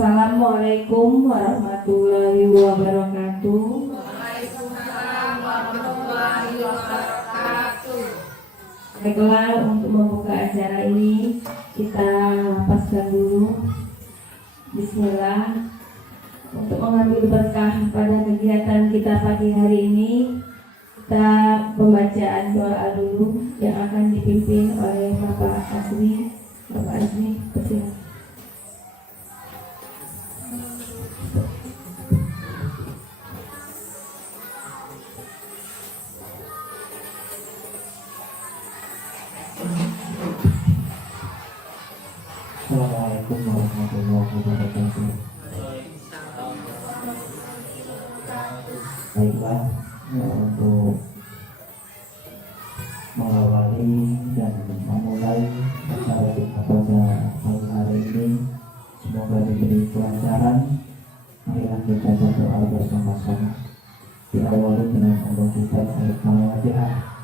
Assalamualaikum warahmatullahi wabarakatuh. Waalaikumsalam warahmatullahi wabarakatuh. Baiklah, untuk membuka acara ini kita lapaskan dulu Bismillah. Untuk mengambil berkah pada kegiatan kita pagi hari ini, kita pembacaan doa dulu yang akan dipimpin oleh Bapak Azmi. Bapak Azmi, persilakan. Assalamualaikum warahmatullahi wabarakatuh. Baiklah, untuk mengawali dan memulai acara kita pada pagi hari ini, semoga diberi kelancaran. Marilah kita berdoa bersama-sama. Diawali dengan Allah kita Al-Fatihah.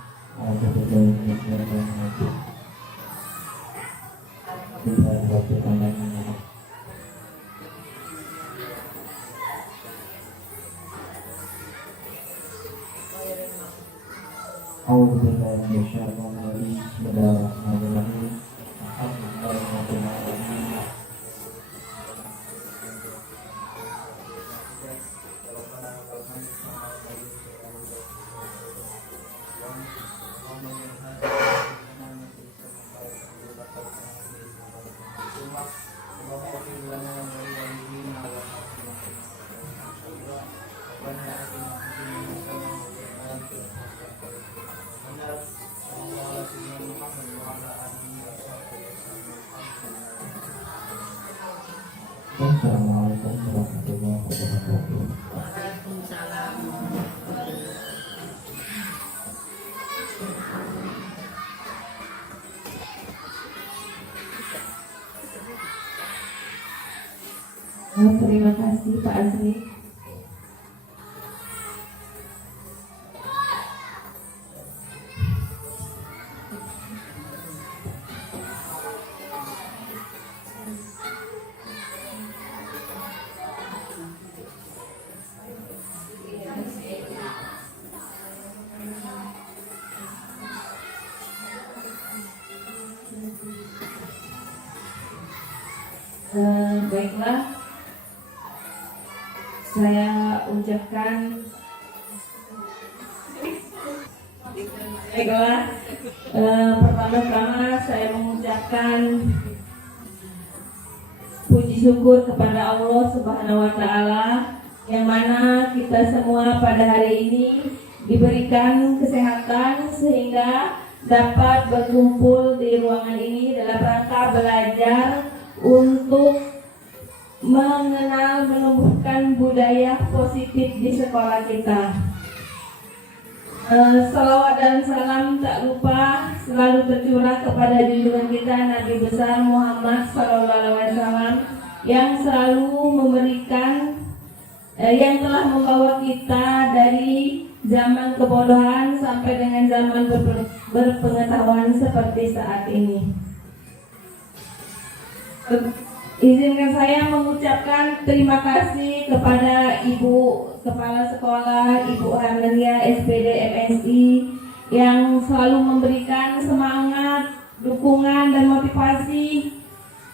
Assalamualaikum warahmatullahi wabarakatuh. Waalaikumsalam. Terima kasih Pak Azmi. Baiklah, saya ucapkan pertama-tama saya mengucapkan puji syukur kepada Allah Subhanahu wa Ta'ala, yang mana kita semua pada hari ini diberikan kesehatan sehingga dapat berkumpul di ruangan ini dalam rangka belajar untuk mengenal, menumbuhkan budaya positif di sekolah kita. Salawat dan salam tak lupa selalu tercurah kepada junjungan kita Nabi besar Muhammad SAW, yang selalu memberikan, yang telah membawa kita dari zaman kebodohan sampai dengan zaman berpengetahuan seperti saat ini. Izinkan saya mengucapkan terima kasih kepada Ibu Kepala Sekolah, Ibu Harmelia SPD MSI, yang selalu memberikan semangat, dukungan dan motivasi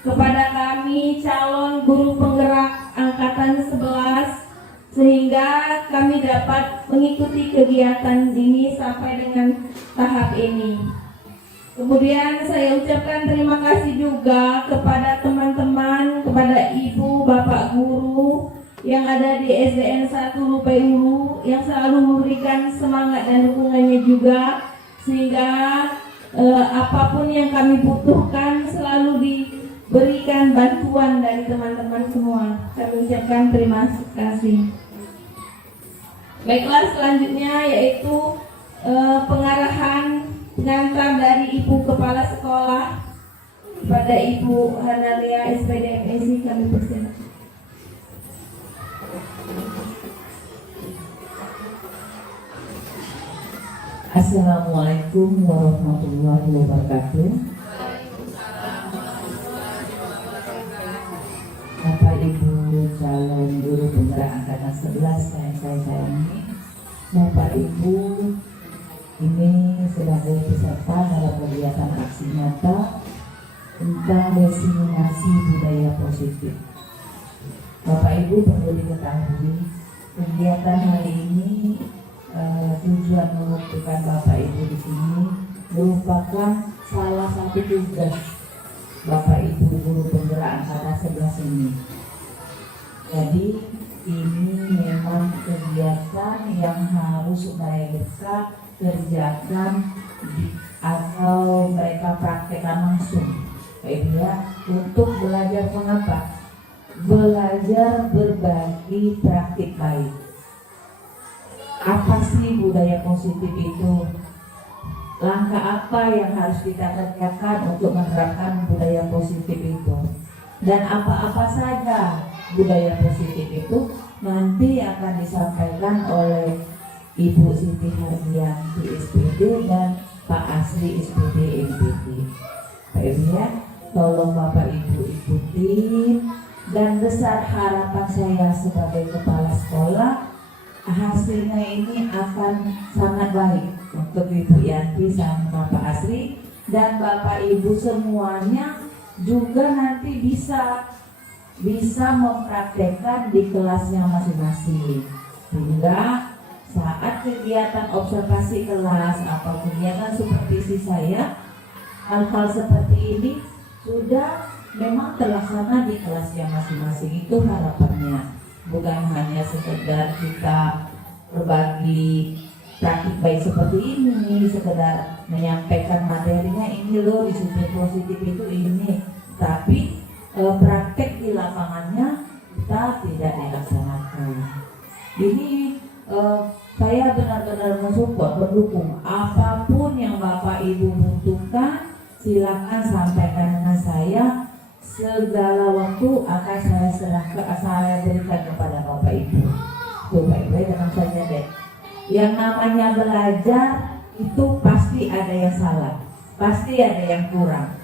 kepada kami calon guru penggerak angkatan 11, sehingga kami dapat mengikuti kegiatan ini sampai dengan tahap ini. Kemudian saya ucapkan terima kasih juga kepada teman-teman, kepada ibu, bapak guru yang ada di SDN 1 Lupai Hulu, yang selalu memberikan semangat dan dukungannya juga, sehingga apapun yang kami butuhkan selalu diberikan bantuan dari teman-teman semua. Kami ucapkan terima kasih. Baiklah, selanjutnya yaitu pengarahan pengantar dari Ibu Kepala Sekolah pada Ibu Hanalia SPD MSI, kami persilakan. Assalamualaikum warahmatullahi wabarakatuh. Bapak Ibu calon guru penggerak angkatan 11 yang saya sayangi, Bapak Ibu ini sebagai peserta dalam kegiatan aksi nyata tentang diseminasi budaya positif. Bapak Ibu perlu diketahui kegiatan hari ini tujuan mengumpulkan Bapak Ibu di sini merupakan salah satu tugas Bapak Ibu guru penggerak angkatan 11 ini. Jadi ini memang kegiatan yang harus mereka kerjakan atau mereka praktekkan langsung, ya, untuk belajar mengapa? Belajar berbagi praktik baik. Apa sih budaya positif itu? Langkah apa yang harus kita kerjakan untuk menerapkan budaya positif itu? Dan apa-apa saja budaya positif itu nanti akan disampaikan oleh Ibu Siti Hardianti SPD dan Pak Asri SPD MPD. Pak Ibu ya, tolong Bapak Ibu ikuti, dan besar harapan saya sebagai kepala sekolah hasilnya ini akan sangat baik untuk Ibu Yanti sama Pak Asri, dan Bapak Ibu semuanya juga nanti bisa mempraktekkan di kelasnya masing-masing, sehingga saat kegiatan observasi kelas atau kegiatan supervisi saya, hal-hal seperti ini sudah memang terlaksana di kelasnya masing-masing. Itu harapannya, bukan hanya sekedar kita berbagi praktik baik seperti ini, sekedar menyampaikan materinya ini loh, disiplin positif itu ini, tapi praktek di lapangannya kita tidak dilaksanakan. Ini saya benar-benar mensupport, mendukung apapun yang Bapak Ibu butuhkan, silakan sampaikan dengan saya. Segala waktu akan saya berikan kepada Bapak Ibu. Tuh baik-baik tenang saja deh. Yang namanya belajar itu pasti ada yang salah, pasti ada yang kurang.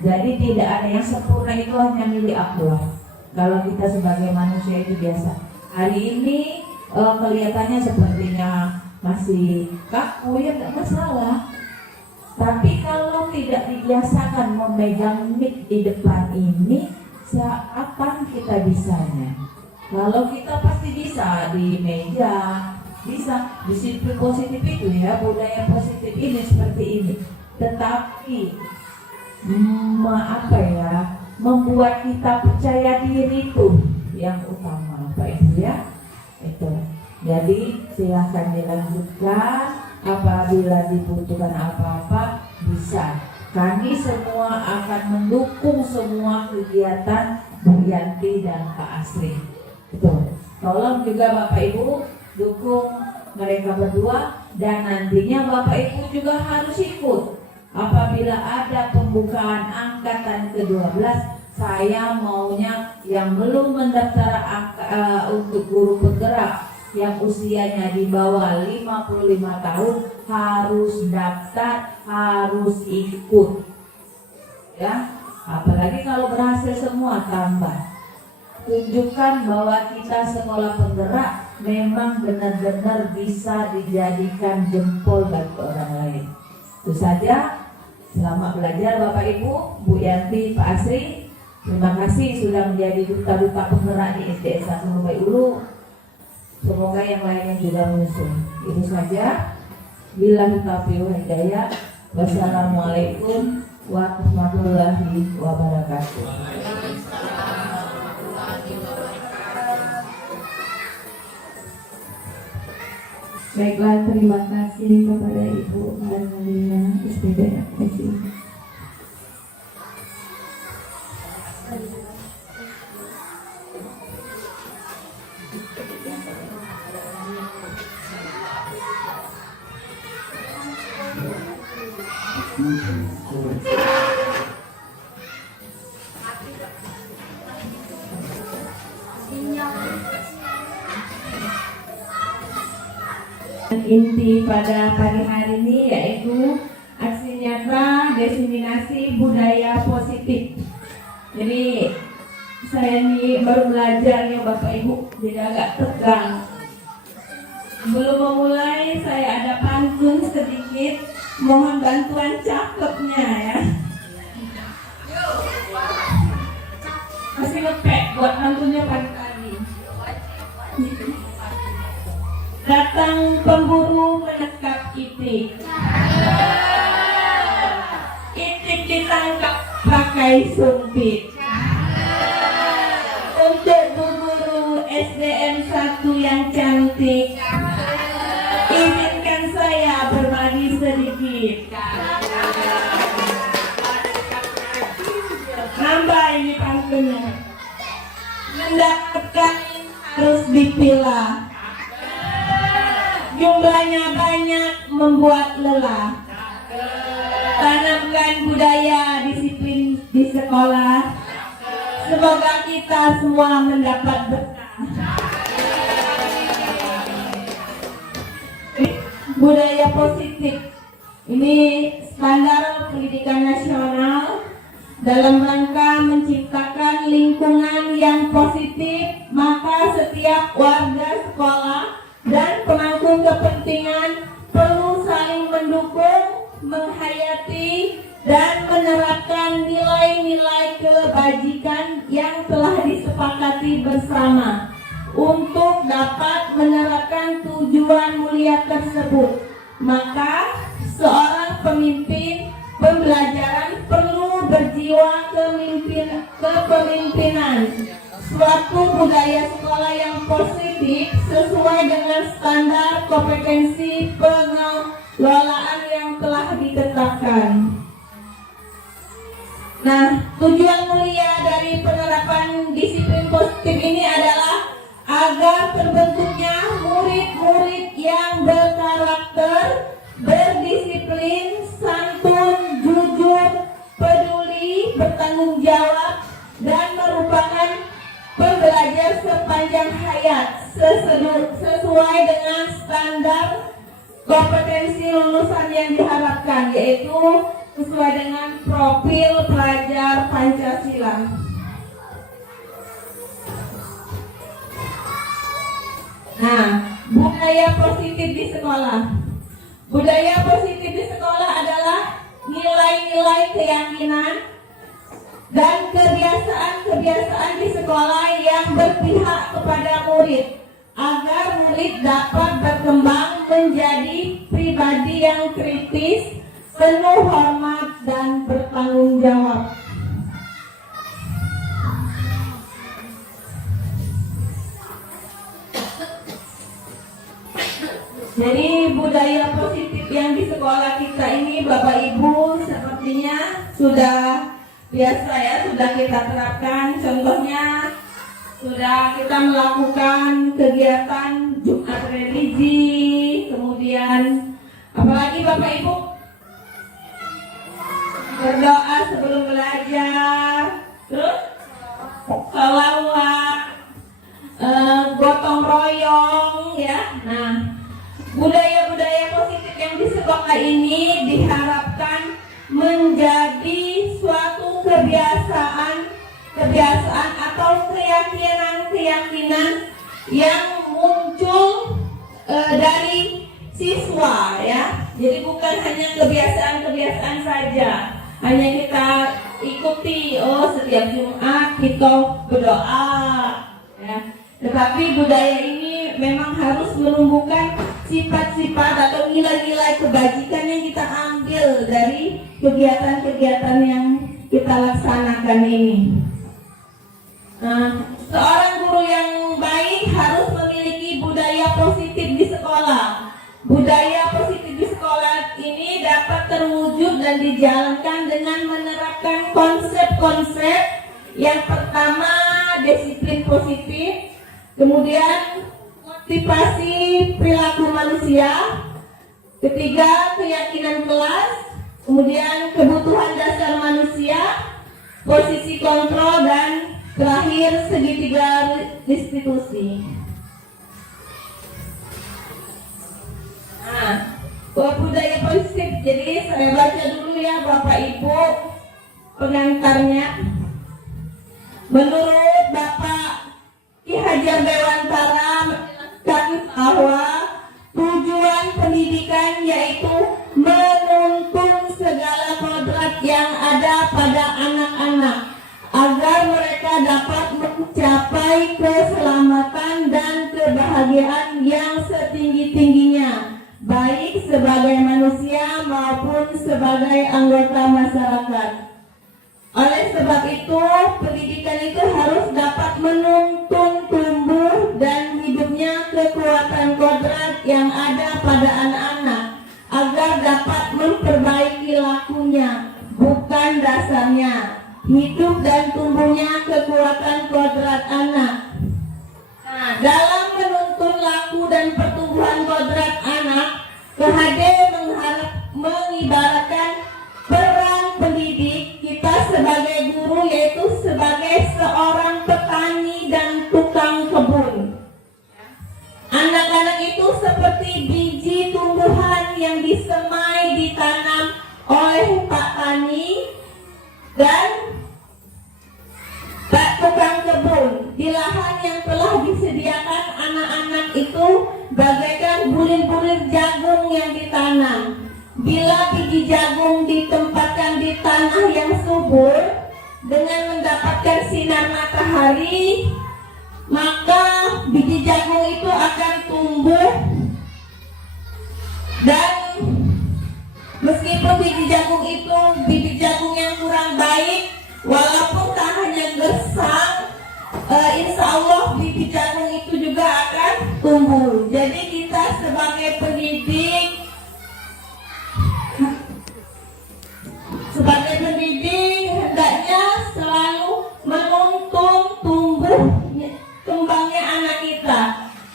Jadi tidak ada yang sempurna, itu hanya milik Allah. Kalau kita sebagai manusia itu biasa. Hari ini kelihatannya sepertinya masih kaku, ya tidak masalah. Tapi kalau tidak dibiasakan memegang mic di depan ini, kapan kita bisanya? Kalau kita pasti bisa di meja, bisa disiplin positif itu ya, budaya positif ini seperti ini. Tetapi membuat kita percaya diri itu yang utama, Pak Ibu ya. Itu. Jadi silahkan dilanjutkan. Apabila dibutuhkan apa-apa bisa. Kami semua akan mendukung semua kegiatan Bu Yanti dan Pak Asri. Betul. Tolong juga Bapak Ibu dukung mereka berdua, dan nantinya Bapak Ibu juga harus ikut. Apabila ada pembukaan angkatan ke-12, saya maunya yang belum mendaftar untuk guru penggerak yang usianya di bawah 55 tahun harus daftar, harus ikut. Ya, apalagi kalau berhasil semua tambah. Tunjukkan bahwa kita sekolah penggerak memang benar-benar bisa dijadikan jempol bagi orang lain. Itu saja. Selamat belajar Bapak Ibu, Bu Yanti, Pak Asri. Terima kasih sudah menjadi duta-duta penggerak di SD 1 Lumbai Ulu. Semoga yang lainnya juga menyusul. Itu saja. Billahi taufiq wal hidayah. Wassalamualaikum warahmatullahi wabarakatuh. Baiklah, terima kasih kepada Ibu Marlina SPD MPD. Inti pada pagi hari ini yaitu aksi nyata diseminasi budaya positif. Jadi saya ini baru belajar ya Bapak Ibu, jadi agak tegang. Belum memulai, saya ada pantun sedikit, mohon bantuan cakepnya ya. Masih ngepek buat pantunnya pagi tadi. Datang pemburu menekap itik. Itik ditangkap pakai sumpit. Untuk Bu Guru SDM 1 yang cantik, izinkan saya berbagi sedikit. Nambah ini pantunnya. Mendapatkan harus dipilah. Jumlahnya banyak membuat lelah. Tanamkan budaya disiplin di sekolah. Semoga kita semua mendapat berkah. Budaya positif ini standar pendidikan nasional dalam rangka menciptakan lingkungan yang positif, maka setiap warga sekolah dan pemangku kepentingan perlu saling mendukung, menghayati, dan menerapkan nilai-nilai kebajikan yang telah disepakati bersama untuk dapat menerapkan tujuan mulia tersebut. Maka seorang pemimpin pembelajaran perlu berjiwa kepemimpinan, suatu budaya sekolah yang positif sesuai dengan standar kompetensi pengelolaan yang telah ditetapkan. Nah, tujuan mulia dari penerapan disiplin positif ini adalah agar terbentuknya murid-murid yang berkarakter, berdisiplin, santun, jujur, peduli, bertanggung jawab, dan merupakan pembelajar sepanjang hayat sesuai dengan standar kompetensi lulusan yang diharapkan, yaitu sesuai dengan profil pelajar Pancasila. Nah, budaya positif di sekolah. Budaya positif di sekolah adalah nilai-nilai keyakinan dan kebiasaan-kebiasaan di sekolah yang berpihak kepada murid, agar murid dapat berkembang menjadi pribadi yang kritis, penuh hormat, dan bertanggung jawab. Jadi budaya positif yang di sekolah kita ini Bapak Ibu sepertinya sudah biasa ya, sudah kita terapkan. Contohnya sudah kita melakukan kegiatan Jumat religi, kemudian apalagi Bapak Ibu berdoa sebelum belajar, terus selawat, gotong royong ya. Nah, budaya-budaya positif yang di sekolah ini diharapkan menjadi suatu kebiasaan atau keyakinan yang muncul dari siswa ya. Jadi bukan hanya kebiasaan saja, hanya kita ikuti, setiap Jumat kita berdoa ya. Tetapi budaya ini memang harus menumbuhkan sifat-sifat atau nilai-nilai kebajikan yang kita ambil dari kegiatan-kegiatan yang kita laksanakan ini. Seorang guru yang baik harus memiliki budaya positif di sekolah. Budaya positif di sekolah ini dapat terwujud dan dijalankan dengan menerapkan konsep-konsep. Yang pertama, disiplin positif, kemudian motivasi perilaku manusia, ketiga keyakinan kelas, kemudian kebutuhan dasar manusia, posisi kontrol, dan terakhir segitiga restitusi. Nah, budaya positif, jadi saya baca dulu ya Bapak Ibu pengantarnya. Menurut mencapai keselamatan dan kebahagiaan yang setinggi-tingginya, baik sebagai manusia maupun sebagai anggota masyarakat. Oleh sebab itu, pendidikan itu harus dapat menuntun tumbuh dan hidupnya kekuatan kodrat yang ada pada anak-anak agar dapat memperbaiki lakunya, bukan dasarnya. Hidup dan tumbuhnya kekuatan kodrat anak. Nah, dalam menuntun laku dan pertumbuhan kodrat anak, KHD mengibaratkan peran pendidik kita sebagai guru, yaitu sebagai seorang petani dan tukang kebun. Anak-anak itu seperti biji tumbuhan yang disemai ditanam oleh Pak Tani dan Pak tukang kebun di lahan yang telah disediakan. Anak-anak itu bagaikan bulir-bulir jagung yang ditanam. Bila biji jagung ditempatkan di tanah yang subur dengan mendapatkan sinar matahari, maka biji jagung itu akan tumbuh, dan meskipun biji jagung yang kurang baik, walaupun tanahnya gersang, insya Allah biji jagung itu juga akan tumbuh. Jadi kita sebagai pendidik hendaknya selalu menuntun tumbangnya anak kita.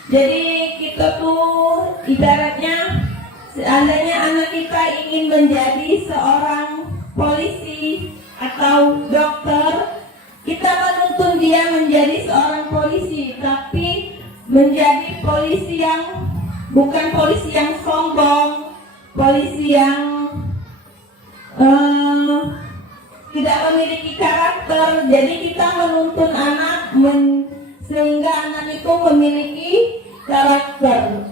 Jadi kita tuh ibaratnya, seandainya anak kita ingin menjadi seorang polisi atau dokter, kita menuntun dia menjadi seorang polisi, tapi menjadi polisi yang bukan polisi yang sombong, polisi yang tidak memiliki karakter. Jadi kita menuntun anak sehingga anak itu memiliki karakter.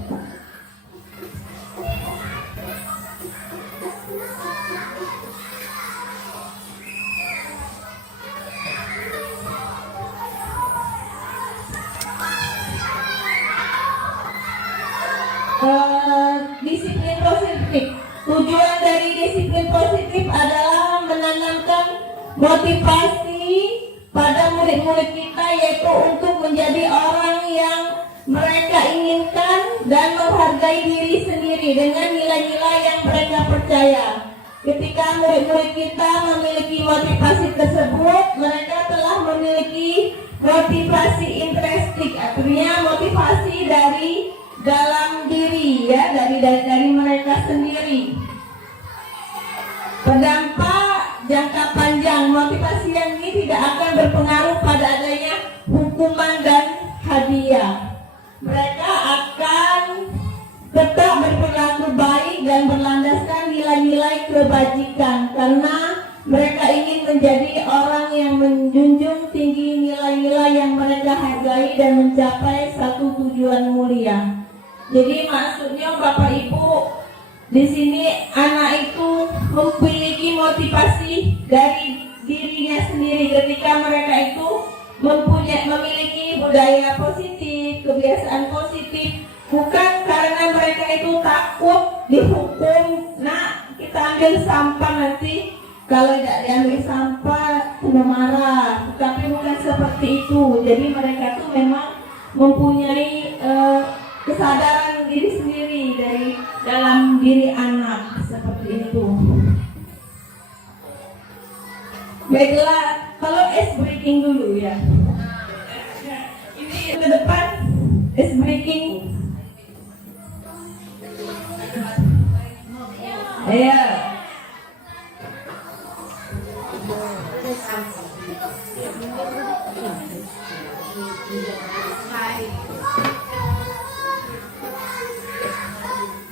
Disiplin positif. Tujuan dari disiplin positif adalah menanamkan motivasi pada murid-murid kita, yaitu untuk menjadi orang yang mereka inginkan dan menghargai diri sendiri dengan nilai-nilai yang mereka percaya. Ketika murid-murid kita memiliki motivasi tersebut, mereka telah memiliki motivasi intrinsik, artinya motivasi dari dalam diri, ya, dari mereka sendiri. Berdampak jangka panjang. Motivasi yang ini tidak akan berpengaruh pada adanya hukuman dan hadiah. Mereka akan tetap berperilaku baik dan berlandaskan nilai-nilai kebajikan, karena mereka ingin menjadi orang yang menjunjung tinggi nilai-nilai yang mereka hargai dan mencapai satu tujuan mulia. Jadi maksudnya Bapak Ibu, di sini anak itu memiliki motivasi dari dirinya sendiri ketika mereka itu memiliki budaya positif, kebiasaan positif, bukan karena mereka itu takut dihukum. Nah, kita ambil sampah nanti, kalau tidak diambil sampah kena marah, tapi bukan seperti itu. Jadi mereka tuh memang mempunyai kesadaran diri sendiri dari dalam diri anak, seperti itu. Baiklah, kalau ice breaking dulu ya. Ini ke depan ice breaking. Ya.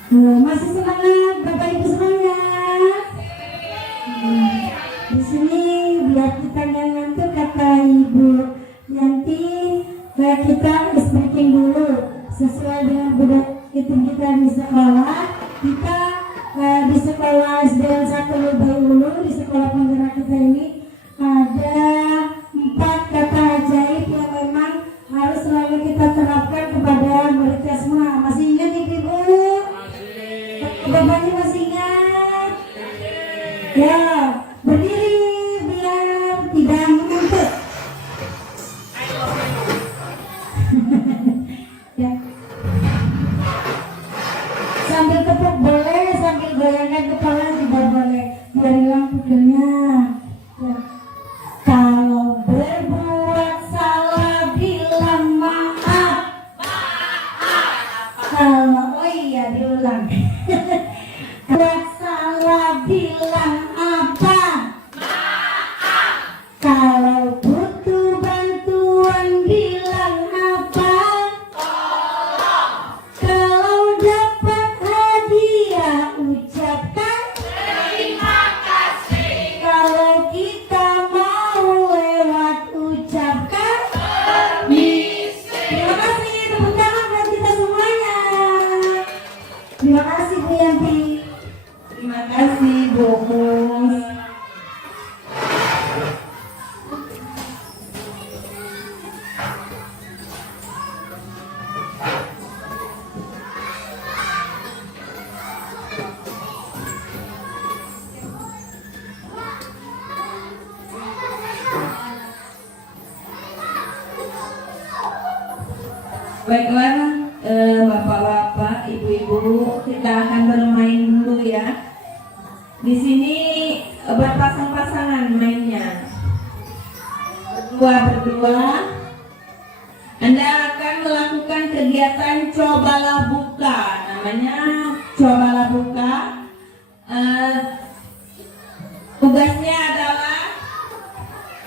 Masih semangat, Bapak Ibu semangat. Di sini biar kita nggak ngantuk, kata Ibu Yanti, kita speaking dulu sesuai dengan budaya kita di sekolah. Kita di sekolah SDN 1 Lubang Ulu, di sekolah penggerak kita ini ada 4 kata ajaib yang memang harus Baiklah, bapak-bapak, ibu-ibu, kita akan bermain dulu ya. Di sini berpasang-pasangan mainnya. Berdua. Anda akan melakukan kegiatan cobalah buka. Namanya cobalah buka. Tugasnya adalah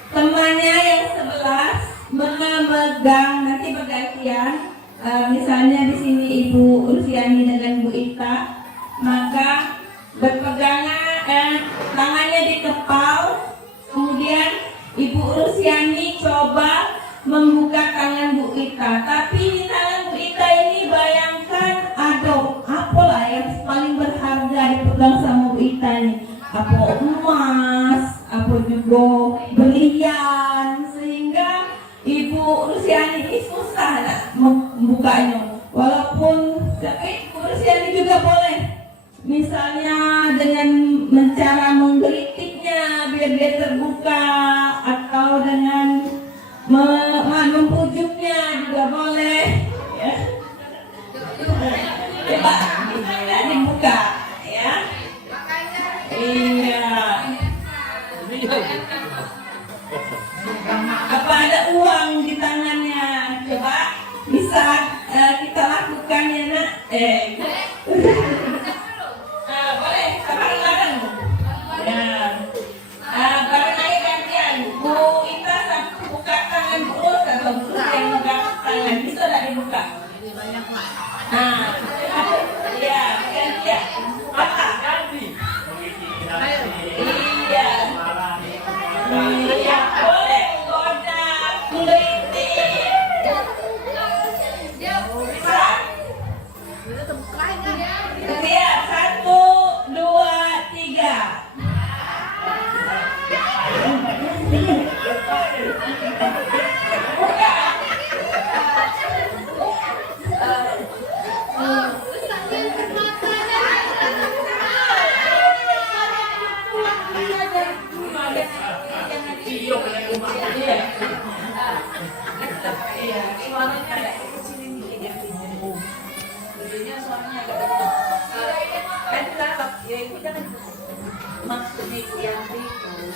temannya yang 11 memegang, nanti bergantian. Misalnya di sini Ibu Rusiani dengan Bu Ita, maka berpegangan, tangannya dikepal, kemudian Ibu Rusiani coba membuka tangan Bu Ita. Tapi di tangan Bu Ita ini bayangkan ada apalah yang paling berharga dipegang sama Bu Ita ini. Apa emas, apa juga berlian, sehingga Ibu Rusiani ini susah nak membukanya. Walaupun tapi Ibu Rusiani juga boleh, misalnya dengan cara menggelitiknya biar dia terbuka, atau dengan mempujuknya juga boleh. Ya. Coba kita dibuka, ya. Iya. Apa ada uang di tangannya? Coba bisa kita lakukan ya nak. Boleh, bareng-bareng. Ya. Bareng aja gantian. Bu Ita buka tangan Bu atau Bu yang buka tangan. Bisa tak dibuka? Iya, gantian. Apa? Iya. Iya, boleh goda, mengeritik. Bisa? Lihat, 1, 2, 3. Buka. Iya, suaranya agak kecil ini dia. Jadinya suaranya agak kecil. Ya itu jangan maksudnya yang itu,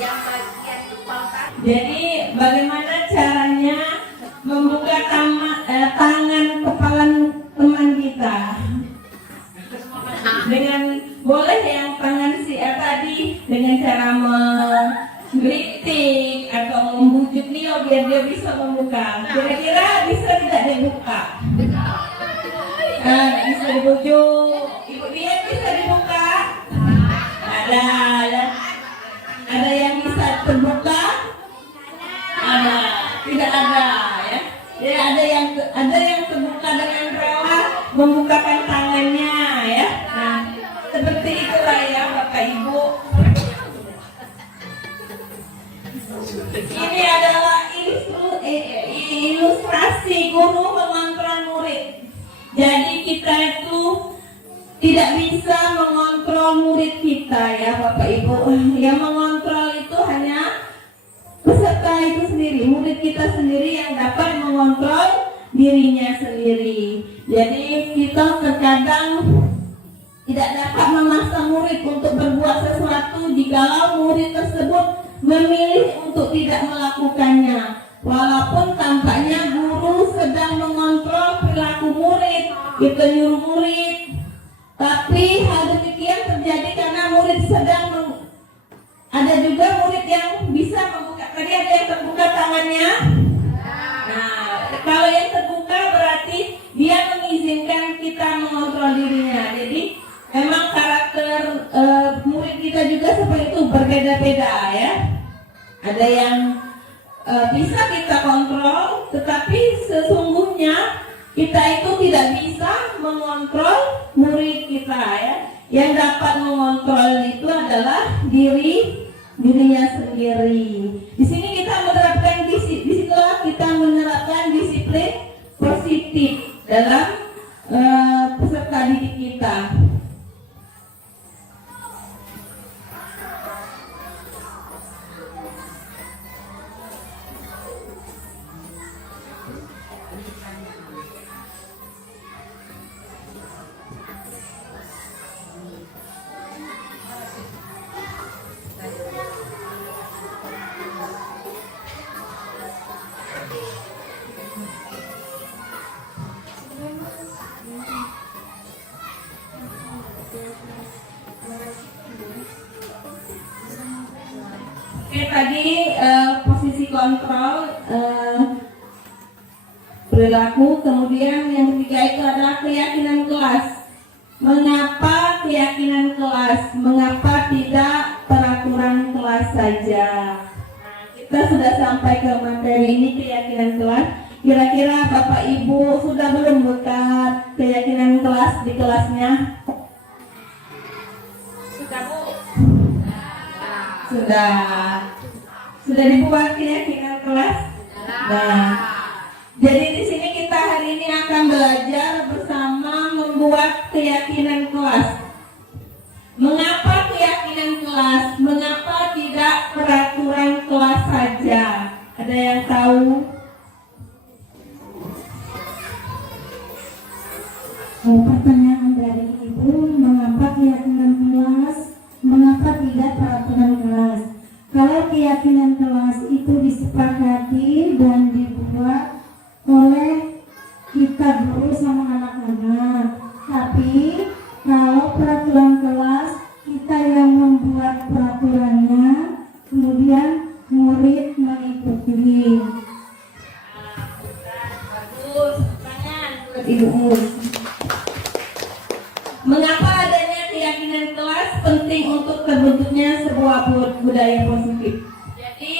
yang bagian kepala. Jadi bagaimana caranya membuka tangan kepala teman kita? Dengan boleh yang tangan si tadi dengan cara menggelitik atau membujuk dia biar dia bisa membuka. Kira-kira bisa tidak dibuka? Bisa dibujuk. Ibu dia bisa dibuka? Ada yang bisa terbuka? Ada. Tidak ada ya. Jadi ada yang terbuka dengan rela membukakan tangannya ya. Nah, seperti itulah ya Bapak Ibu. Ini adalah ilustrasi guru mengontrol murid. Jadi kita itu tidak bisa mengontrol murid kita ya Bapak Ibu. Yang mengontrol itu hanya peserta itu sendiri, murid kita sendiri yang dapat mengontrol dirinya sendiri. Jadi kita terkadang tidak dapat memaksa murid untuk berbuat sesuatu jikalau murid tersebut memilih untuk tidak melakukannya. Walaupun tampaknya guru sedang mengontrol perilaku murid, kita nyuruh murid, tapi hal demikian terjadi karena murid sedang ada juga murid yang bisa membuka. Tadi ada yang terbuka tangannya. Nah, kalau yang terbuka berarti dia mengizinkan kita mengontrol dirinya. Jadi memang karakter murid kita juga seperti itu, berbeda-beda ya. Ada yang bisa kita kontrol, tetapi sesungguhnya kita itu tidak bisa mengontrol murid kita ya. Yang dapat mengontrol itu adalah dirinya sendiri. Di sini kita menerapkan disitulah kita menerapkan disiplin positif dalam peserta didik kita. perilaku. Kemudian yang ketiga itu adalah keyakinan kelas. Mengapa keyakinan kelas? Mengapa tidak peraturan kelas saja? Nah, kita sudah sampai ke materi ini, keyakinan kelas. Kira-kira Bapak Ibu sudah belum buka keyakinan kelas di kelasnya? Sudah, Bu? Sudah. Sudah dibuat keyakinan kelas? Nah, jadi di sini kita hari ini akan belajar bersama membuat keyakinan kelas. Mengapa keyakinan kelas? Mengapa tidak peraturan kelas saja? Ada yang tahu? Pertanyaan dari Ibu, mengapa keyakinan kelas, mengapa tidak peraturan kelas? Kalau keyakinan kelas itu disepakati dan dibuat oleh kita guru sama anak-anak, tapi kalau peraturan kelas kita yang membuat peraturannya, kemudian murid mengikuti. Bagus, pertanyaan buat Ibu. Mengapa adanya keyakinan kelas penting untuk terbentuknya sebuah budaya positif? Jadi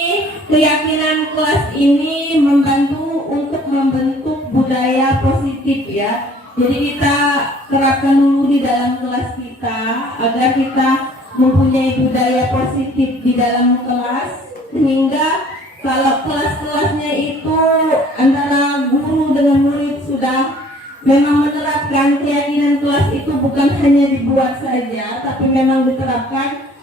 keyakinan kelas ini membantu untuk membentuk budaya positif ya. Jadi kita terapkan dulu di dalam kelas kita agar kita mempunyai budaya positif di dalam kelas, sehingga kalau kelas-kelasnya itu antara guru dengan murid sudah memang menerapkan keyakinan kelas itu, bukan hanya dibuat saja tapi memang diterapkan,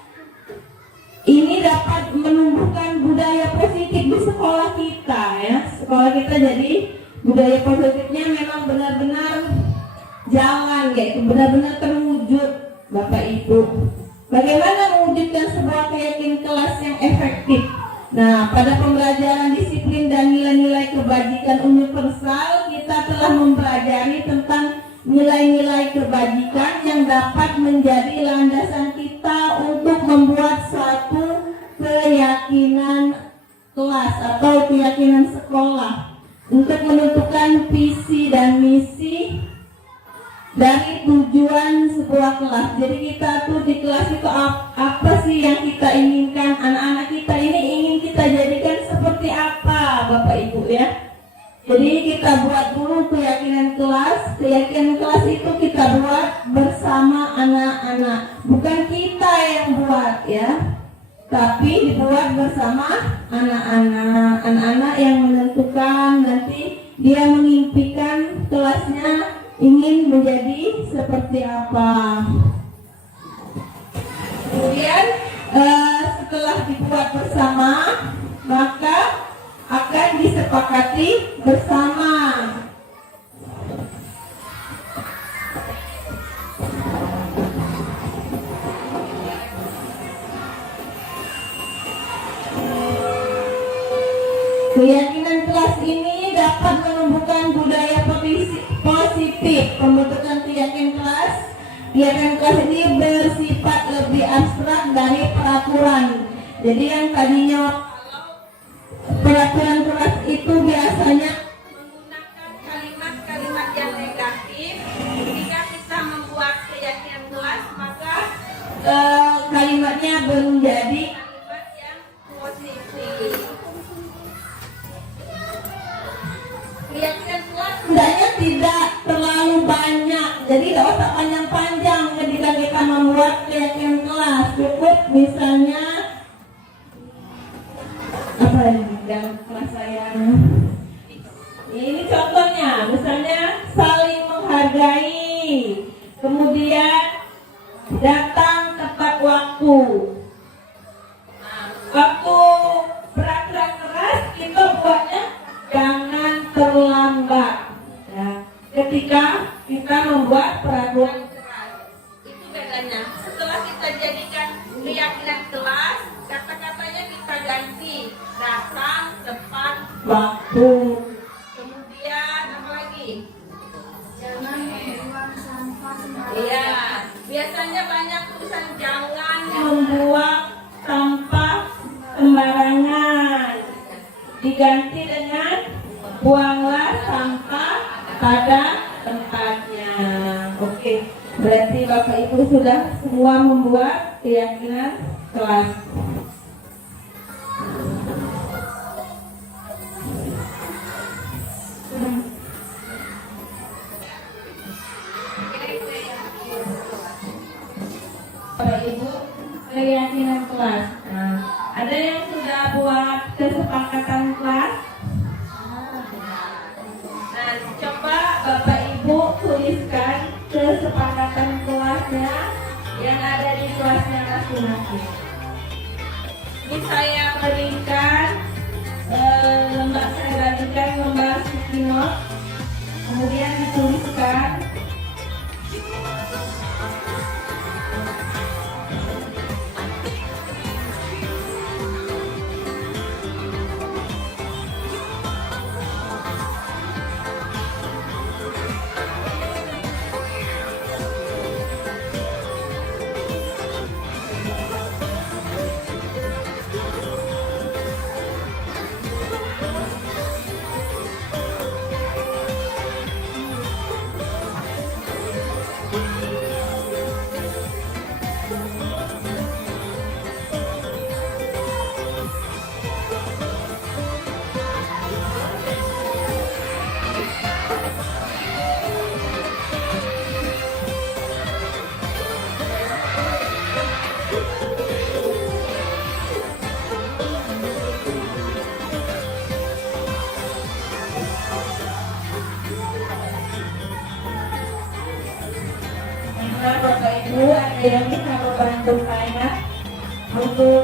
ini dapat menumbuhkan budaya positif di sekolah kita ya. Sekolah kita jadi budaya positifnya memang benar-benar jalan, yaitu benar-benar terwujud. Bapak Ibu, bagaimana mewujudkan sebuah keyakinan kelas yang efektif? Nah, pada pembelajaran disiplin dan nilai-nilai kebajikan universal, kita telah mempelajari tentang nilai-nilai kebajikan yang dapat menjadi landasan kita untuk membuat suatu keyakinan kelas atau keyakinan sekolah, untuk menentukan visi dan misi dari tujuan sebuah kelas. Jadi kita tuh di kelas itu apa sih yang kita inginkan? Anak-anak kita ini ingin kita jadikan seperti apa, Bapak Ibu ya? Jadi kita buat dulu keyakinan kelas. Keyakinan kelas itu kita buat bersama anak-anak. Bukan kita yang buat ya, tapi dibuat bersama anak-anak. Anak-anak yang menentukan, nanti dia mengimpikan kelasnya ingin menjadi seperti apa. Kemudian setelah dibuat bersama, maka akan disepakati bersama. Keyakinan kelas ini dapat menumbuhkan budaya positif. Pembentukan keyakinan kelas ini bersifat lebih abstrak dari peraturan. Jadi yang tadinya peraturan kelas itu biasanya menggunakan kalimat-kalimat yang negatif. Jika kita membuat keyakinan kelas, maka kalimatnya menjadi kalimat yang positif. Keyakinan kelas hendaknya tidak terlalu banyak, jadi tidak usah panjang-panjang ketika kita membuat keyakinan kelas. Cukup misalnya apa ini dalam kelas saya, ini contohnya, misalnya saling menghargai, kemudian datang tepat waktu. Waktu peraturan keras kita buatnya jangan terlambat ya. Ketika kita membuat peraturan keras, itu bedanya. Setelah kita jadikan keyakinan kelas, kata-katanya kita ganti, datang tepat waktu. Kemudian apa lagi? Jangan membuang sampah sembarangan. Iya, biasanya banyak tulisan jangan membuang sampah sembarangan. Diganti dengan buanglah sampah pada tempatnya. Oke, berarti Bapak Ibu sudah semua membuat keyakinan kelas. Bapak Ibu, keyakinan kelas. Nah, ada yang sudah buat kesepakatan kelas? Nah, coba Bapak Ibu tuliskan kesepakatan kelasnya yang ada di kelasnya masing-masing. Ini saya berikan lembar, saya bagikan lembar sticky note, kemudian dituliskan. Nah, Bapak Ibu, ada yang bisa membantu saya untuk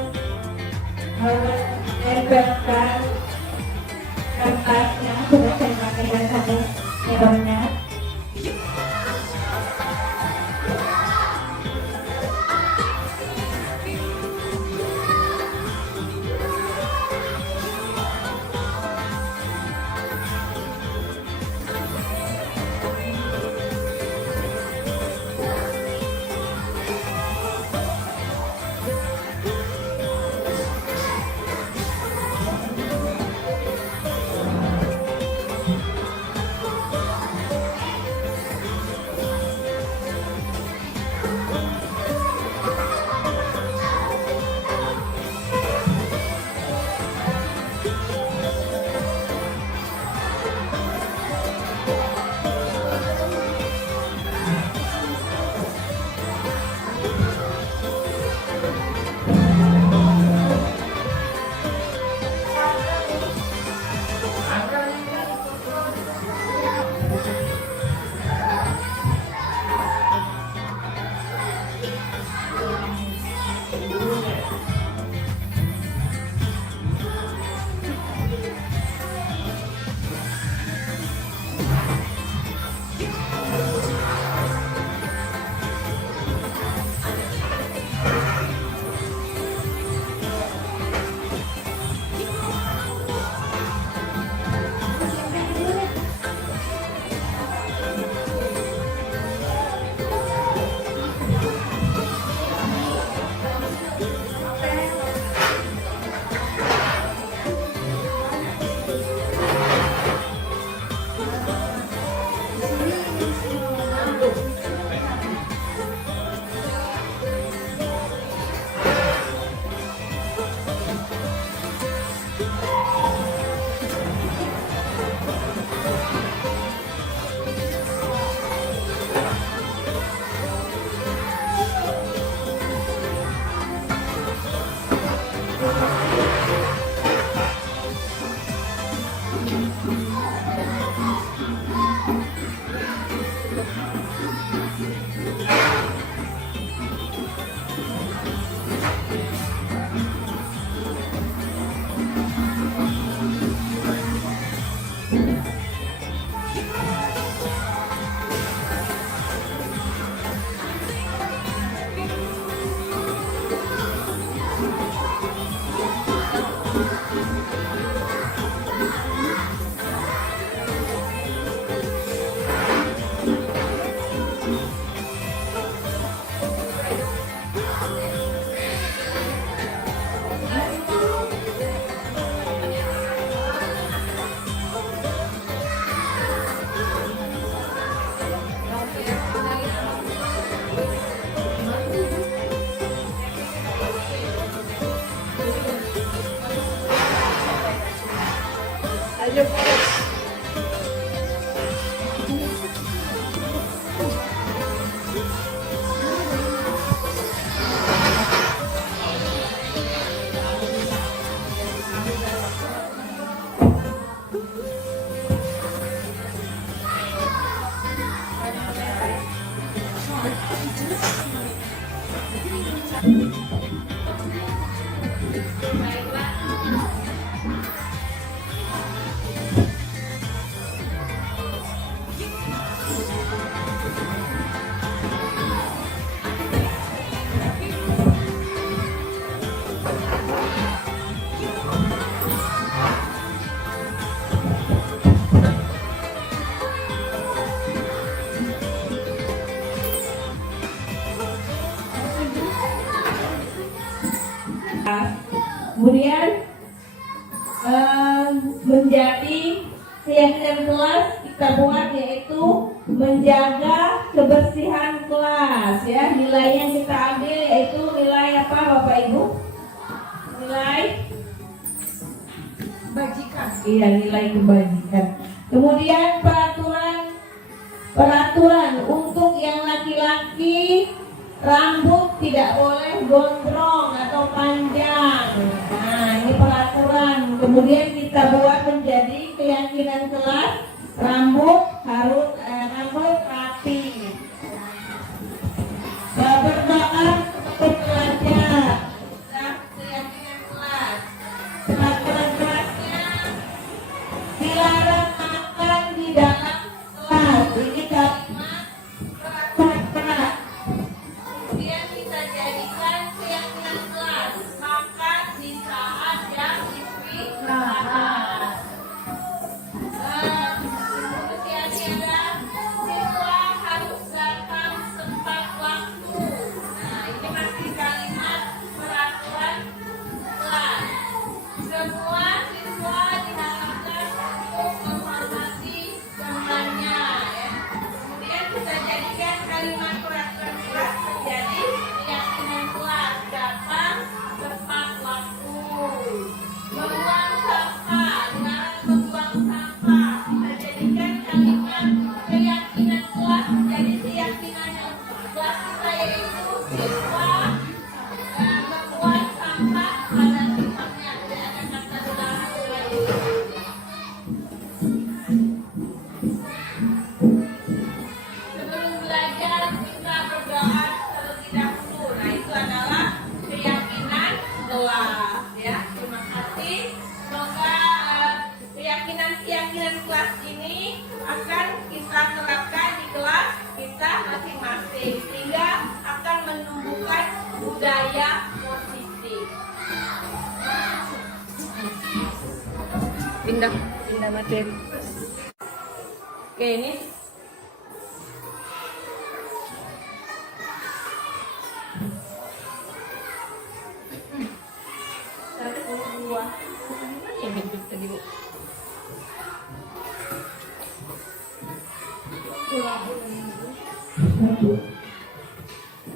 menempelkan kertas yang sudah saya pakai dan tadi mirrornya. Kemudian menjadi keyakinan kelas kita buat yaitu menjaga kebersihan kelas ya. Nilai yang kita ambil yaitu nilai apa Bapak Ibu? Nilai kebajikan. Iya, nilai kebajikan. Kemudian peraturan untuk yang laki-laki rambut tidak boleh gondrong atau panjang. Nah, ini peraturan. Kemudian kita buat menjadi keyakinan kelas rambut harus rapi. Berdoa untuk pelajar. Keyakinan kelas. Peraturan kelasnya dilarang makan di dalam kelas. Ini kalimat peraturan kelas. Kemudian kita jadikan keyakinan kelas makan di saat yang istirahat. Kemudian siswa harus datang tepat waktu. Nah, ini masih kalimat peraturan kelas. Semua siswa diharapkan untuk menghormati temannya. Ya. Kemudian kita jadikan kalimat peraturan kelas menjadi keyakinan kelas datang tepat waktu. Membuang sampah, dilarang membuang sampah. Kita jadikan kalimat keyakinan kelas menjadi keyakinan kelas kita yaitu siswa membuang sampah pada tempatnya. Tidak ada kata dilarang lagi. Sebelum belajar kita berdoa terlebih dahulu. Nah, itu adalah keyakinan kelas ya. Terima kasih. Semoga keyakinan kelas ini akan kita terapkan di kelas kita masing-masing sehingga akan menumbuhkan budaya positif. Pindah materi. Oke, ini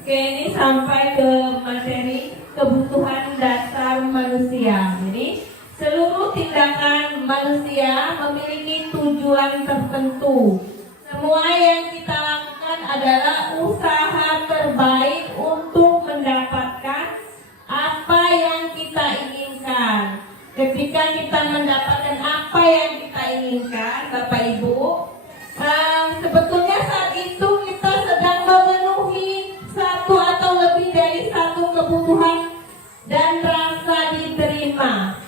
Oke, ini sampai ke materi kebutuhan dasar manusia. Jadi, seluruh tindakan manusia memiliki tujuan tertentu. Semua yang kita lakukan adalah usaha terbaik untuk mendapatkan apa yang kita inginkan. Ketika kita mendapatkan apa yang kita inginkan, Bapak Ibu, sebetulnya saat itu kita sedang memenuhi satu atau lebih dari satu kebutuhan dan rasa diterima,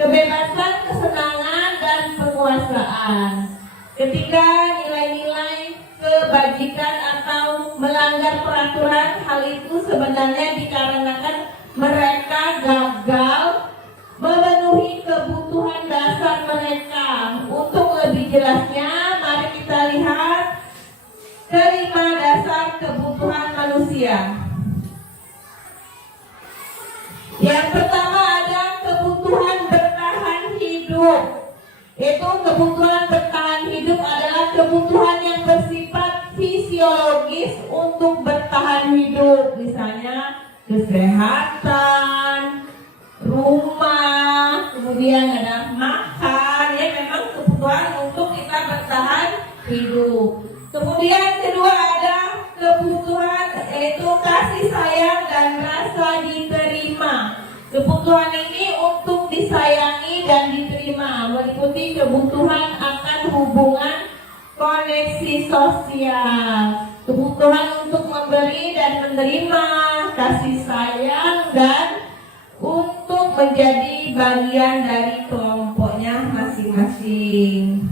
kebebasan, kesenangan, dan penguasaan. Ketika nilai-nilai kebajikan atau melanggar peraturan, hal itu sebenarnya dikarenakan mereka gagal memenuhi kebutuhan dasar mereka. Untuk lebih jelasnya, mari kita lihat kelima dasar kebutuhan manusia. Yang pertama ada kebutuhan bertahan hidup. Itu kebutuhan bertahan hidup adalah kebutuhan yang bersifat fisiologis untuk bertahan hidup. Misalnya kesehatan, rumah, kemudian ada makan, ya memang sayang dan rasa diterima. Kebutuhan ini untuk disayangi dan diterima, meliputi kebutuhan akan hubungan koneksi sosial, kebutuhan untuk memberi dan menerima kasih sayang, dan untuk menjadi bagian dari kelompoknya masing-masing.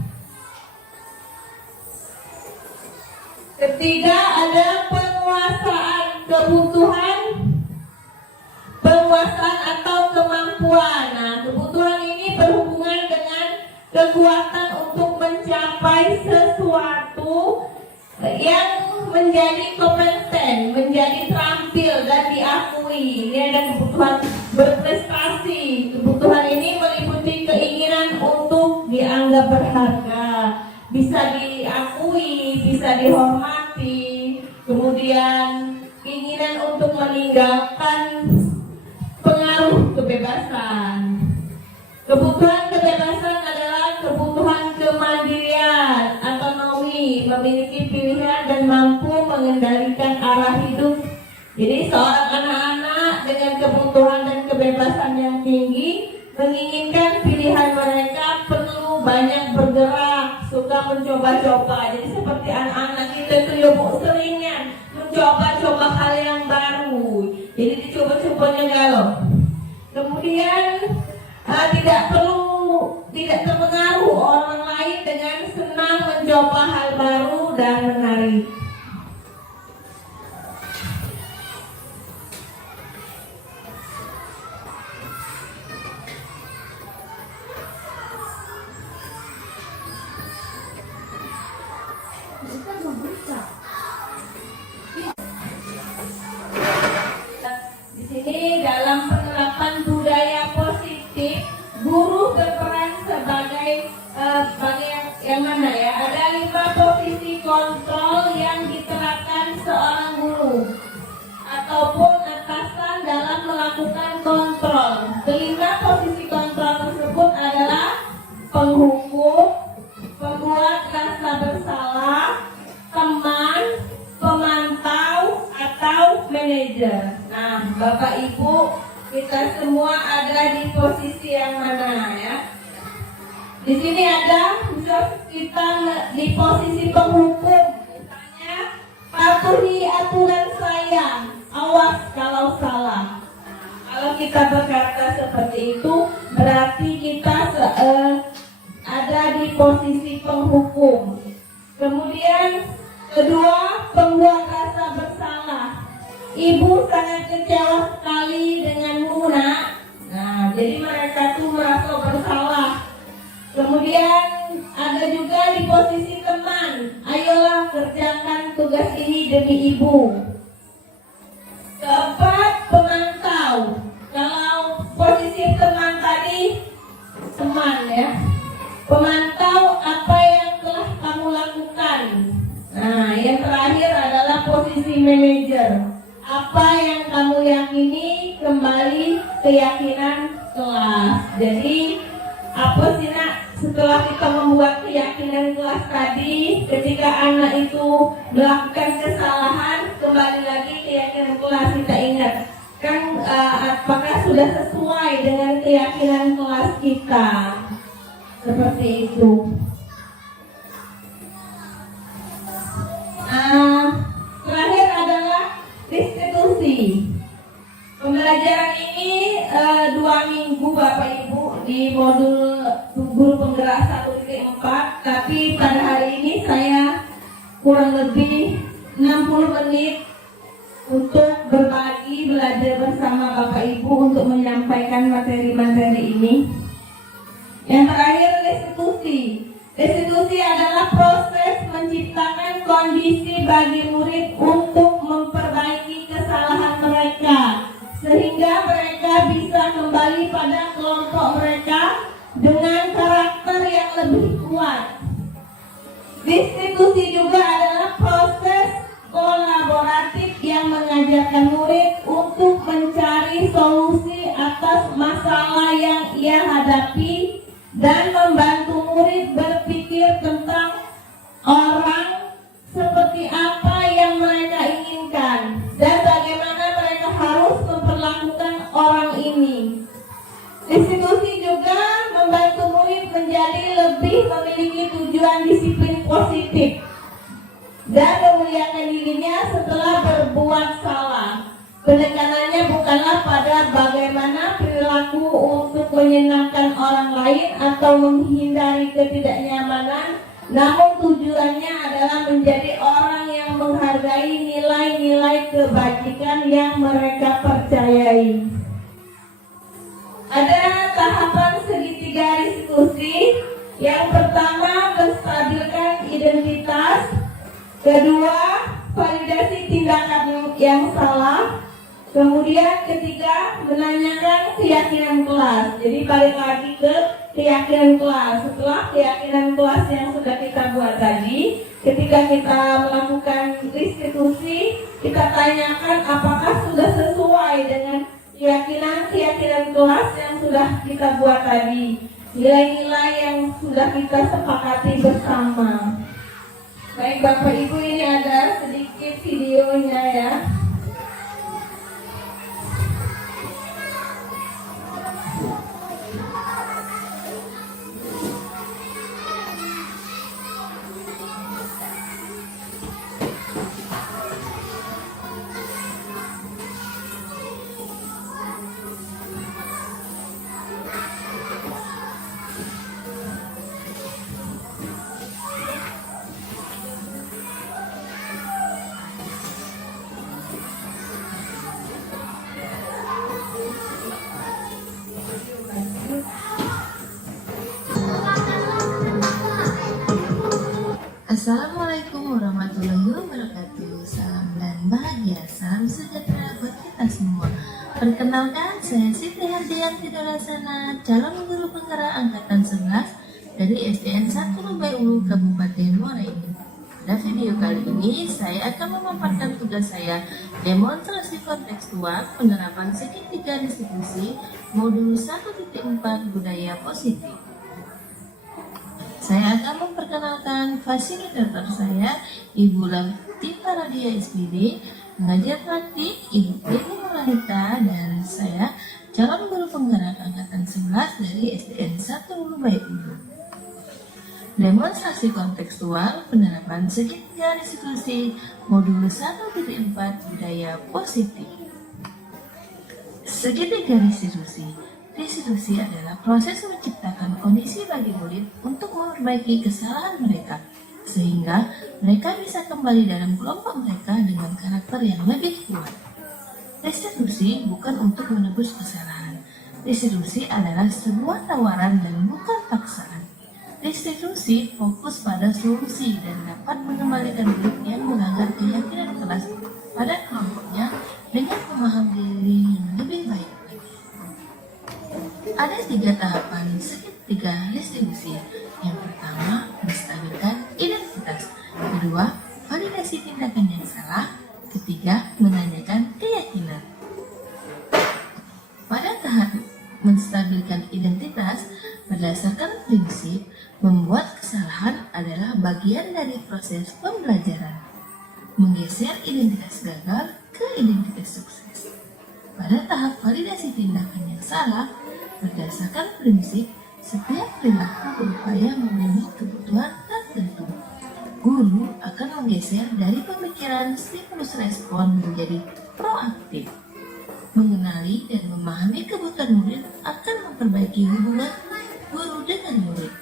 Ketiga, ada penguasaan kebutuhan, penguasaan atau kemampuan. Nah, kebutuhan ini berhubungan dengan kekuatan untuk mencapai sesuatu yang menjadi kompeten, menjadi terampil dan diakui. Ini ada kebutuhan berprestasi. Kebutuhan ini meliputi keinginan untuk dianggap berharga, bisa diakui, bisa dihormati, kemudian keinginan untuk meninggalkan pengaruh kebebasan. Kebutuhan kebebasan adalah kebutuhan kemandirian, otonomi, memiliki pilihan dan mampu mengendalikan arah hidup. Jadi seorang anak-anak dengan kebutuhan dan kebebasan yang tinggi menginginkan pilihan mereka, perlu banyak bergerak, suka mencoba-coba. Jadi seperti anak-anak kita itu ya Bu, seringnya mencoba-coba hal yang baru. Jadi dicoba-cobanya galau. Kemudian tidak terpengaruh orang lain dengan senang mencoba hal baru dan menarik. Di sini dalam penerapan budaya positif, guru berperan sebagai yang mana ya? Ada 5 posisi kontrol yang diterapkan seorang guru ataupun atasan dalam melakukan kontrol. Kelima posisi kontrol tersebut adalah penghukum, pembuat rasa bersalah, teman, pemantau, atau manajer. Nah, Bapak Ibu, kita semua ada di posisi yang mana ya? Di sini ada kita di posisi penghukum. Misalnya, patuhi aturan saya, awas kalau salah. Kalau kita berkata seperti itu, berarti kita ada di posisi penghukum. Kemudian kedua, pembuat rasa bersalah. Ibu sangat kecewa sekali dengan Muna. Nah, jadi mereka tuh merasa bersalah. Kemudian ada juga di posisi teman. Ayolah kerjakan tugas ini demi ibu. Keempat, pemantau. Kalau posisi teman tadi, teman ya. Pemantau apa yang telah kamu lakukan. Nah, yang terakhir adalah posisi manajer. Apa yang kamu yakini kembali keyakinan kelas. Jadi apa sih nak, setelah kita membuat keyakinan kelas tadi, ketika anak itu melakukan kesalahan, kembali lagi keyakinan kelas, kita ingat kan apakah sudah sesuai dengan keyakinan kelas kita. Seperti itu. Terakhir adalah restitusi. Pembelajaran ini 2 minggu Bapak Ibu di modul guru penggerak 1.4, tapi pada hari ini saya kurang lebih 60 menit untuk berbagi, belajar bersama Bapak Ibu untuk menyampaikan materi-materi ini. Yang terakhir, restitusi. Restitusi adalah proses menciptakan kondisi bagi murid untuk memperbaiki kesalahan mereka, sehingga mereka bisa kembali pada kelompok mereka dengan karakter yang lebih kuat. Restitusi juga adalah proses kolaboratif yang mengajarkan murid untuk mencari solusi atas masalah yang ia hadapi dan membantu murid berpikir tentang orang seperti apa yang mereka inginkan dan bagaimana mereka lebih memiliki tujuan disiplin positif dan memuliakan dirinya setelah berbuat salah. Penekanannya bukanlah pada bagaimana perilaku untuk menyenangkan orang lain atau menghindari ketidaknyamanan, namun tujuannya adalah menjadi orang yang menghargai nilai-nilai kebajikan yang mereka percayai. Ada tahapan segitiga diskusi. Yang pertama, menstabilkan identitas. Kedua, validasi tindakan yang salah. Kemudian ketiga, menanyakan keyakinan kelas. Jadi balik lagi ke keyakinan kelas. Setelah keyakinan kelas yang sudah kita buat tadi, ketika kita melakukan restitusi, kita tanyakan apakah sudah sesuai dengan keyakinan kelas yang sudah kita buat tadi, nilai-nilai yang sudah kita sepakati bersama. Baik Bapak Ibu, ini ada sedikit videonya ya. Assalamualaikum warahmatullahi wabarakatuh. Salam dan bahagia, salam sejahtera buat kita semua. Perkenalkan, saya Siti Hardianti Dolasana, calon guru penggerak angkatan 11 dari SDN 1 Lumbai Ulu, Kabupaten Muara Enim. Pada video kali ini, saya akan memaparkan tugas saya, demonstrasi kontekstual penerapan segitiga distribusi modul 1.4 budaya positif. Saya akan memperkenalkan fasilitator saya, Ibu Latifah Radia SPD, pengajar praktik Ibu Priti Nurlanita, dan saya calon guru penggerak angkatan 11 dari SDN 1 Lumbai Ulu. Demonstrasi kontekstual penerapan segitiga diskusi modul 1.4 budaya positif. Segitiga restitusi. Restitusi adalah proses menciptakan kondisi bagi murid untuk memperbaiki kesalahan mereka, sehingga mereka bisa kembali dalam kelompok mereka dengan karakter yang lebih kuat. Restitusi bukan untuk menebus kesalahan. Restitusi adalah sebuah tawaran dan bukan paksaan. Restitusi fokus pada solusi dan dapat mengembalikan murid yang melanggar keyakinan kelas pada kelompoknya dengan memahami diri yang lebih baik. Ada 3 tahapan segitiga restitusi. Yang pertama, menstabilkan identitas. Kedua, validasi tindakan yang salah. Ketiga, menanyakan keyakinan. Pada tahap menstabilkan identitas, berdasarkan prinsip, membuat kesalahan adalah bagian dari proses pembelajaran. Menggeser identitas gagal ke identitas sukses. Pada tahap validasi tindakan yang salah, berdasarkan prinsip, setiap perilaku berupaya memenuhi kebutuhan tertentu. Guru akan menggeser dari pemikiran stimulus respon menjadi proaktif. Mengenali dan memahami kebutuhan murid akan memperbaiki hubungan guru dengan murid.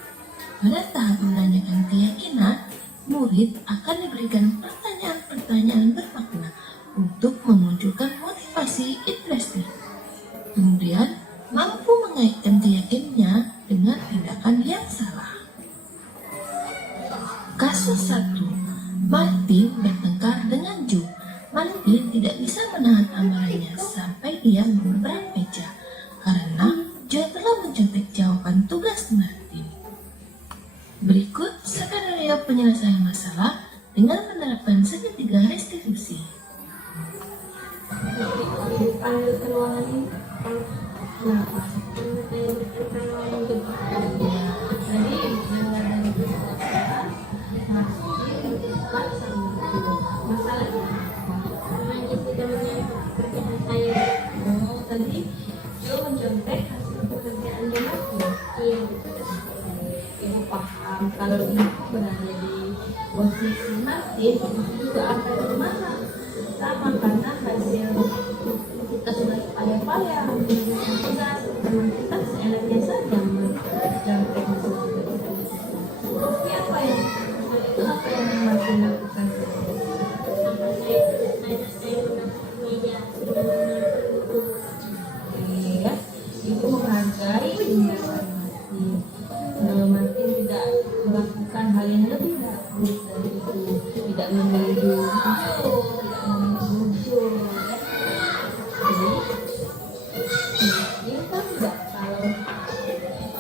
Pada tahap menanyakan keyakinan, murid akan diberikan pertanyaan-pertanyaan bermakna untuk memunculkan motivasi intrinsik. Kemudian, mampu mengaitkan keyakinannya dengan tindakan yang salah. Kasus 1. Martin bertengkar dengan Joe. Martin tidak bisa menahan amarahnya sampai dia menabrak meja karena Joe telah mencontek jawaban tugas Martin. Berikut skenario penyelesaian masalah dengan menerapkan segitiga restitusi. Panggil ke ruangan ini. Kenapa? Tadi dengar dari saya langsung dibuat sama masalahnya. Memang itu namanya pekerjaan saya. Oh, tadi Joe mencontek hasil pekerjaan Martin. Iya. paham kalau ibu berada di posisi Martin, ibu juga akan bermarah. Sama karena hasil kita sudah payah-payah mengerjakan tugas, namun kita seenaknya saja mengerjakan tugas. Tapi apa yang itu apa yang Martin lakukan? Ya, ibu menghargai penjelasan Martin. Martin tidak melakukan hal yang lebih bagus dari itu, tidak menuju tidak menuju jadi dia kan tidak kalau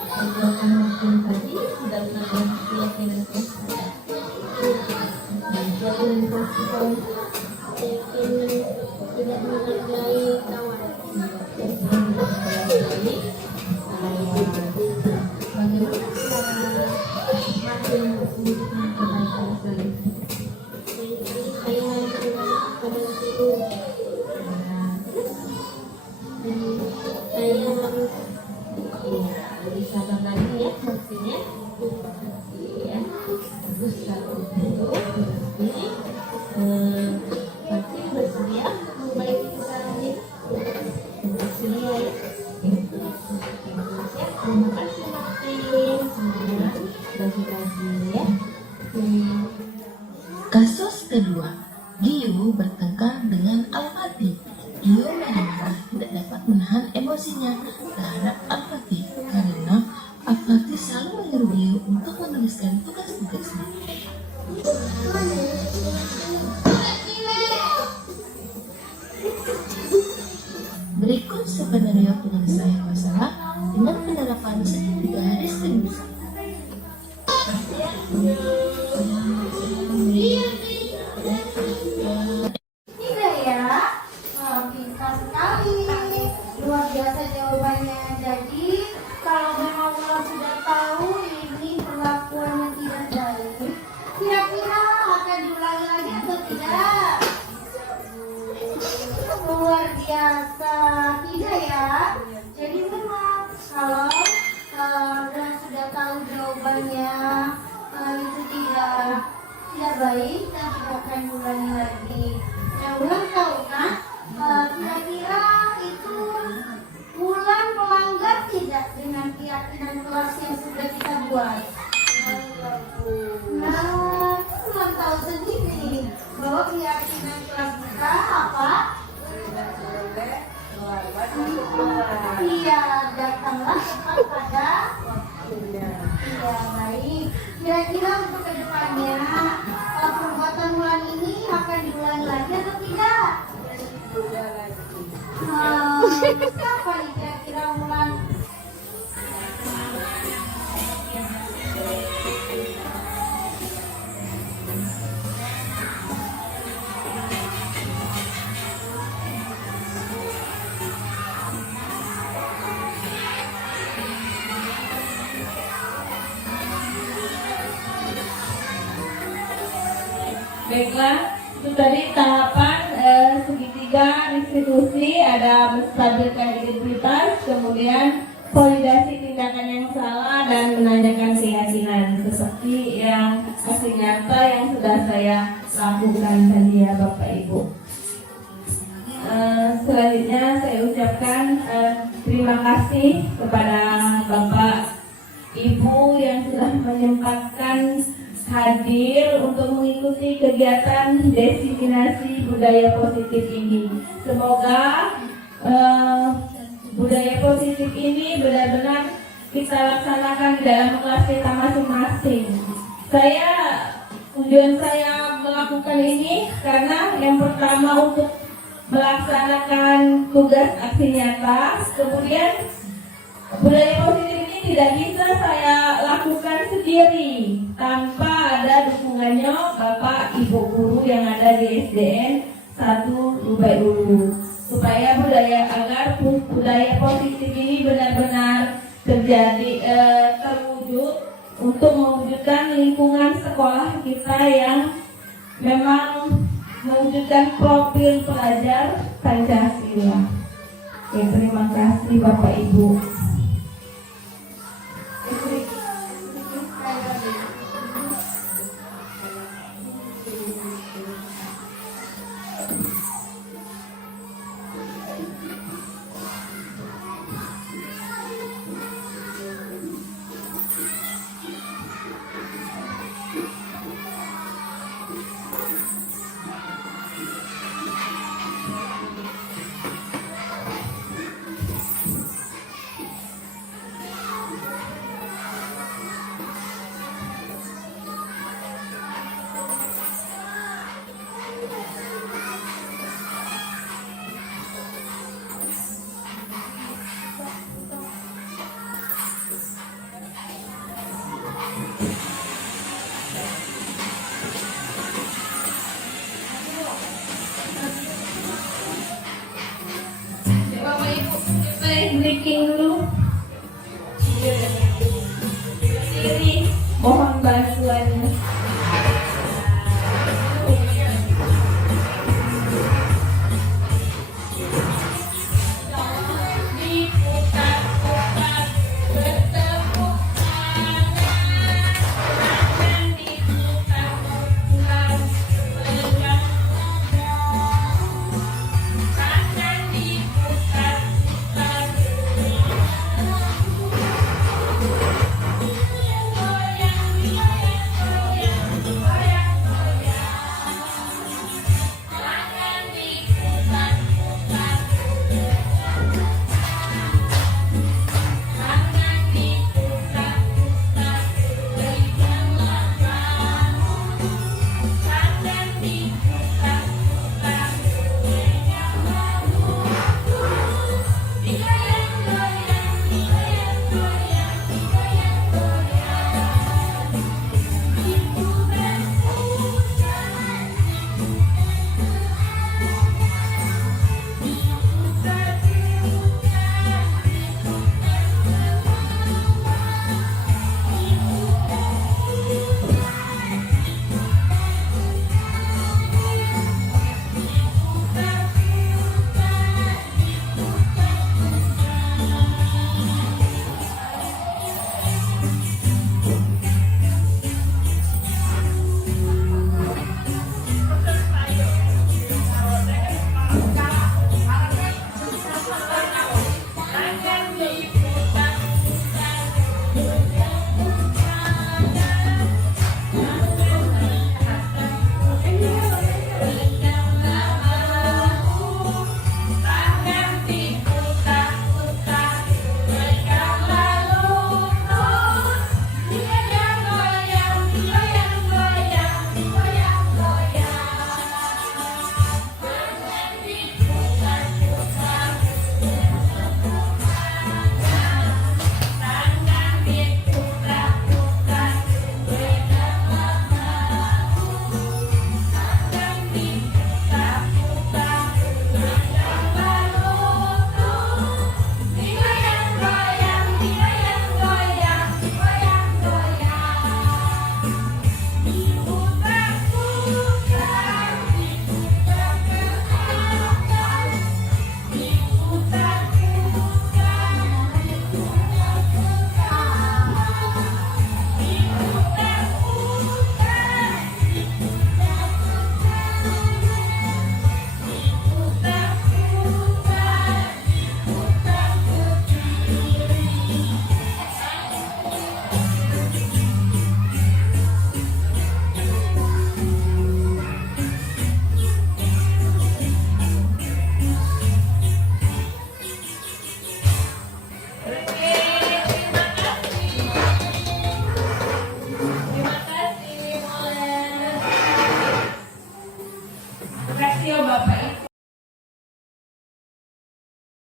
perbuatan Martin tadi tidak mengandung keyakinan konstitusi dan keyakinan konstitusi tidak menghargai kawan jadi bagaimana cara Martin menunjukkan kebaikan selain saya harus pada itu saya harus lebih sabar lagi ya maksudnya ya bagus kalau itu berarti Martin bersedia memperbaiki kesalahannya bersedia ya. Terima kasih Martin, semoga bagi-bagi ya. Kasus kedua, Giyu bertengkar dengan Al-Fatih. Giyu marah tidak dapat menahan emosinya terhadap Al-Fatih karena Al-Fatih selalu menyuruh Giyu untuk menuliskan tugas-tugasnya. Berikut skenario penyelesaian masalah dengan penerapan segitiga distribusi. Tidak ya? Pintar sekali. Luar biasa jawabannya. Jadi kalau memang Wulan sudah tahu ini perlakuan yang tidak baik, kira-kira akan diulangi lagi atau tidak? Luar biasa, tidak ya? Jadi memang kalau Wulan sudah tahu jawabannya itu tidak baik dan tidak akan diulangi lagi. Nah, Wulan tahu kan? Kira-kira itu Wulan melanggar tidak dengan keyakinan kelas yang sudah kita buat? Nah, Wulan tahu sendiri bahwa keyakinan kelas kita apa? Iya, datanglah tepat pada iya, baik. Kira-kira untuk kedepannya perbuatan Wulan ini akan diulangi lagi atau tidak? Siapa nih kira-kira Wulan? Baiklah, itu tadi tahapan segitiga institusi, ada menstabilkan identitas, kemudian validasi tindakan yang salah dan menanyakan keyakinan seperti yang aksi nyata yang sudah saya lakukan tadi ya Bapak Ibu. Selanjutnya saya ucapkan terima kasih kepada Bapak Ibu yang sudah menyempatkan hadir untuk mengikuti kegiatan diseminasi budaya positif ini. Semoga budaya positif ini benar-benar kita laksanakan di dalam kelas kita masing-masing. Tujuan saya melakukan ini karena yang pertama untuk melaksanakan tugas aksi nyata, kemudian budaya positif ini tidak bisa saya lakukan sendiri tanpa ada dukungannya Bapak Ibu guru yang ada di SDN 1 Dubai Ulu, supaya agar budaya positif ini benar-benar terwujud untuk mewujudkan lingkungan sekolah kita yang memang mewujudkan profil pelajar Pancasila. Oke, terima kasih Bapak Ibu. speaking dulu. Diri, mohon bantuannya.